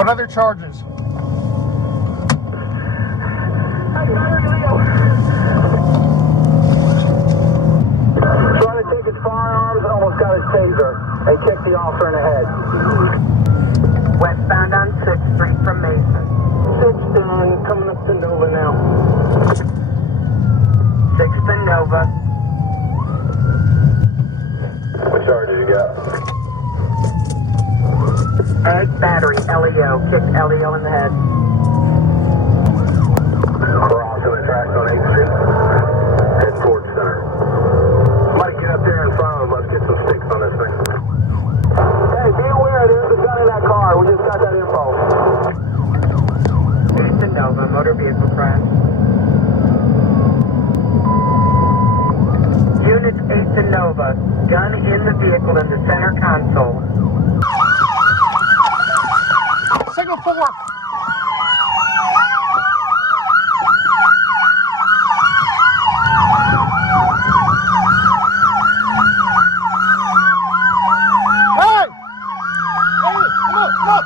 What other charges? Trying to take his firearms and almost got his taser and kicked the officer in the head. Westbound on 6th Street from Mason. 6th and coming up to Nova now. 6th and Nova. What charges you got? Ag battery, LEO. Kicked LEO in the head. Cross to the tracks on 8th Street. Head towards center. Somebody get up there in front of him. Let's get some sticks on this thing. Hey, be aware there's a gun in that car. We just got that info. 8th and Nova. Motor vehicle crash. Unit 8th and Nova. Gun in the vehicle in the center console. Signal 4. Hey! Hey, come on, come on!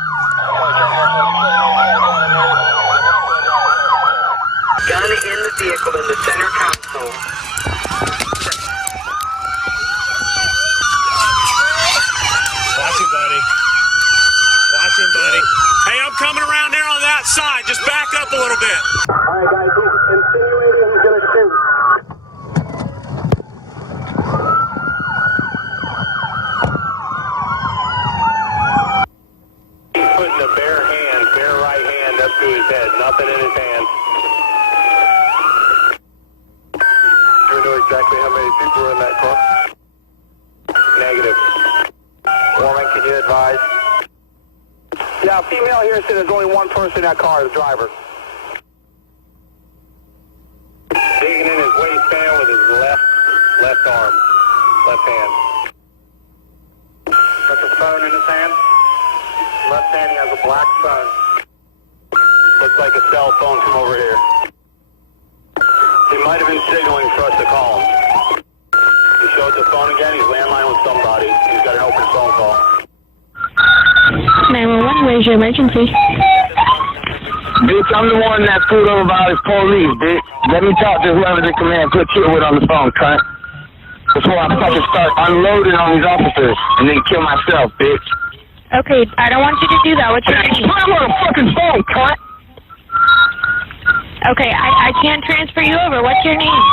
Gun in the vehicle in the center console. Watch him, buddy. Watch him, buddy. Hey, I'm coming around there on that side. Just back up a little bit. All right, guys. He's insinuating he's going to shoot. He's putting a bare right hand up to his head. Nothing in his hand. Do you know exactly how many people were in that car? Negative. Foreman, can you advise? Yeah, female here said there's only one person in that car, the driver. Digging in his waistband with his left arm, left hand. Got the phone in his hand. Left hand, he has a black phone. Looks like a cell phone from over here. He might have been signaling for us to call him. He showed the phone again. He's landline with somebody. He's got an open phone call. 911, where's your emergency? Bitch, I'm the one that's pulled over by this police, bitch. Let me talk to whoever's in command. Put you with on the phone, cunt. Before I fucking start unloading on these officers and then kill myself, bitch. Okay, I don't want you to do that. What's your name? Put him on the fucking phone, cunt. Okay, I can't transfer you over. What's your name?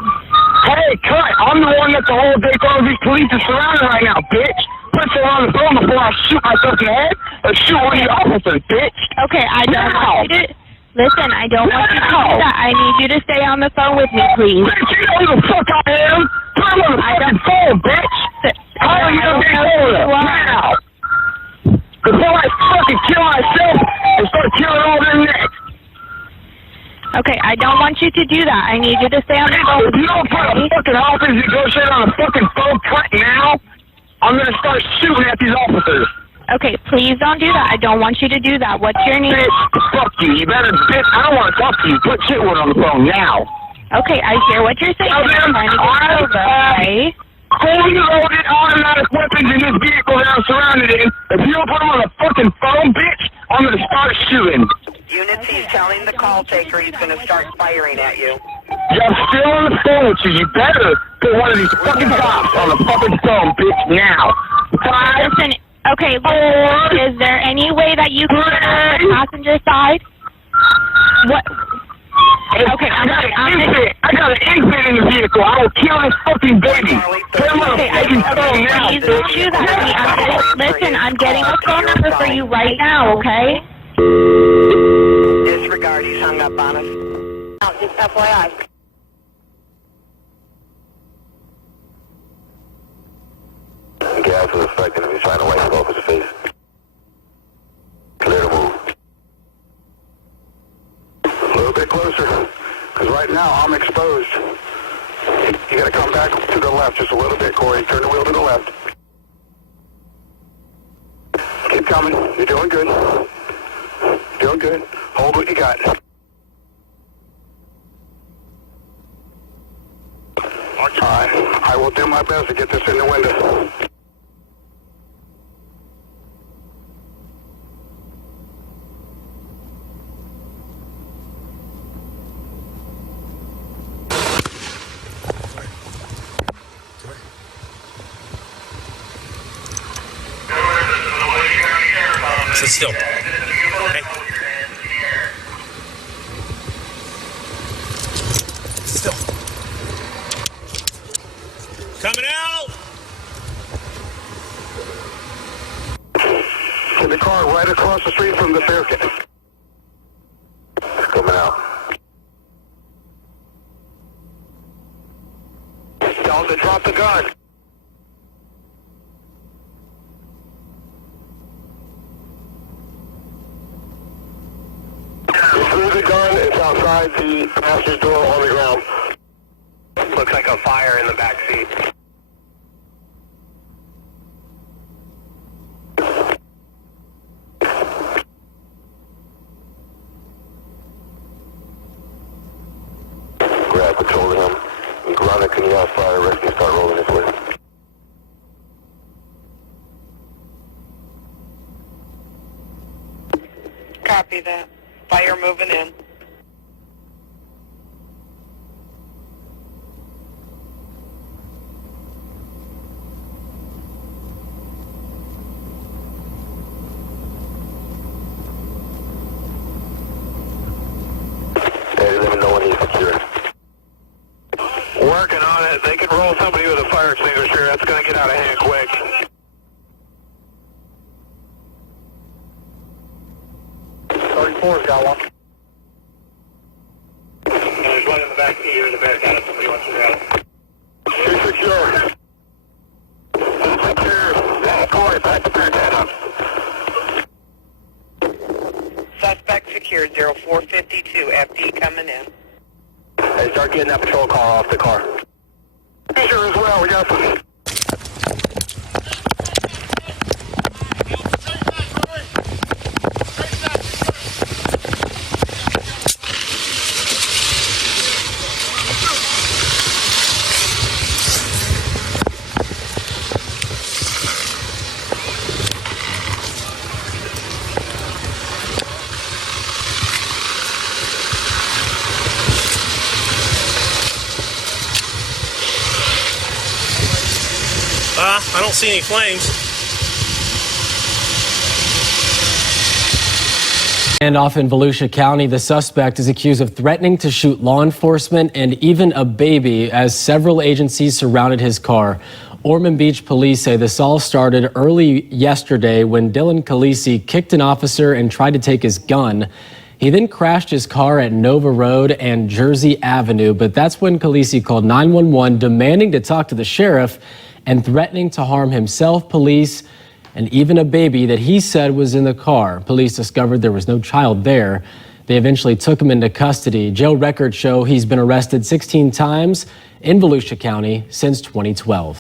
Hey, cunt, I'm the one that the whole day all these police are surrounding right now, bitch. Put you on the phone before I shoot myself in the head or shoot one of your officers, bitch. Okay, I don't want you to... Listen, I don't want you to do that. I need you to stay on the phone with me, please. Bitch, you know who the fuck I am. Put him on the fucking phone, bitch. How are you gonna get over now? Before I fucking kill myself and start killing all their necks. Okay, I don't want you to do that. I need you to stay on the phone with If me. you don't put a fucking officer to go straight on a fucking phone cut now, I'm gonna start shooting at these officers. Okay, please don't do that. I don't want you to do that. What's your name? Bitch, fuck you. You better, bitch, I don't want to talk to you. Put Chitwood on the phone now. Okay, I hear what you're saying. I'm trying to get over, okay? Fully loaded automatic weapons in this vehicle that I'm surrounded in. If you don't put them on the fucking phone, bitch, I'm gonna start shooting. Units, he's telling the call taker he's going to start firing at you. Yeah, I'm still on the phone with you. You better put one of these fucking cops on the fucking phone, bitch, now. 5, Listen, okay, look, is there any way that you can get on the passenger side? What? Okay, I got an infant in the vehicle. I will kill this fucking baby. Put him on the fucking phone now. Please don't do that. Listen, I'm getting a phone number for you right now, okay? Disregard, he's hung up on us. No, just FYI. Gas was affecting him. He's trying to wipe it off his face. Clear to move. A little bit closer, because right now I'm exposed. You gotta come back to the left just a little bit, Corey. Turn the wheel to the left. Keep coming. You're doing good. Doing good. Hold what you got. Alright, I will do my best to get this in the window. Sit still. Hey. Still. Coming out! In the car right across the street from the barricade. It's coming out. Tell them to drop the gun. He threw the gun. It's outside the passenger's door on the ground. Looks like a fire in the back seat. Grab control of him. Ground can you have fire rescue start rolling this way. Copy that. Fire moving in. Hey, let me know when he's secured. Working on it. They can roll somebody with a fire extinguisher. That's going to get out of hand quick. Got one. There's one in the back seat here in the back. Got it. Somebody wants to grab it. You're secure. Secure. Corey, back to Bearcat. Suspect secured 0452. FD coming in. Hey, start getting that patrol car off the car. Sure as well. We got some. I don't see any flames. And off in Volusia County, the suspect is accused of threatening to shoot law enforcement and even a baby as several agencies surrounded his car. Ormond Beach police say this all started early yesterday when Dylan Khaleesi kicked an officer and tried to take his gun. He then crashed his car at Nova Road and Jersey Avenue, but that's when Khaleesi called 911 demanding to talk to the sheriff and threatening to harm himself, police, and even a baby that he said was in the car. Police discovered there was no child there. They eventually took him into custody. Jail records show he's been arrested 16 times in Volusia County since 2012.